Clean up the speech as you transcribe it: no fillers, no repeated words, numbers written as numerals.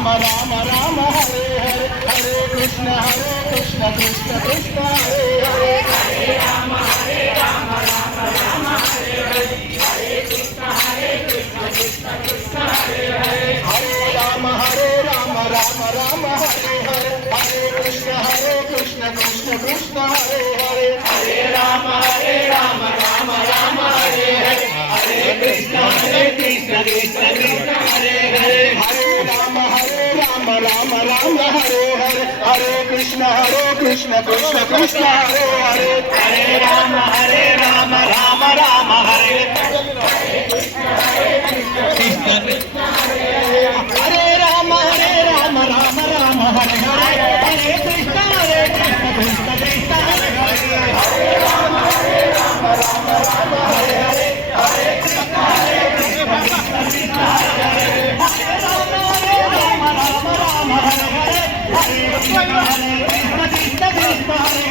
Ram Ram Ram Hare Hare Hare Krishna Krishna Krishna Hare Hare Hare Ram Ram Ram Hare Hare Hare Krishna Krishna Krishna Hare Hare Hare Ram Ram Ram Hare Hare Hare Krishna Krishna Krishna Hare Hare Hare Ram Ram Ram Hare Hare Hare Krishna Krishna Krishna Hare Hare Hare Ram Ram Ram Hare Hare Hare Krishna Krishna Krishna Hare Hare Hare Ram Ram Ram Hare Krishna Krishna Hare Ram Ram Ram Hare Hare Hare Krishna Krishna Krishna Hare Hare Hare Ram Ram Ram Hare Hare Hare Krishna Krishna Krishna Hare Hare Hare Ram Ram Ram Hare Hare Hare Krishna Krishna Krishna Hare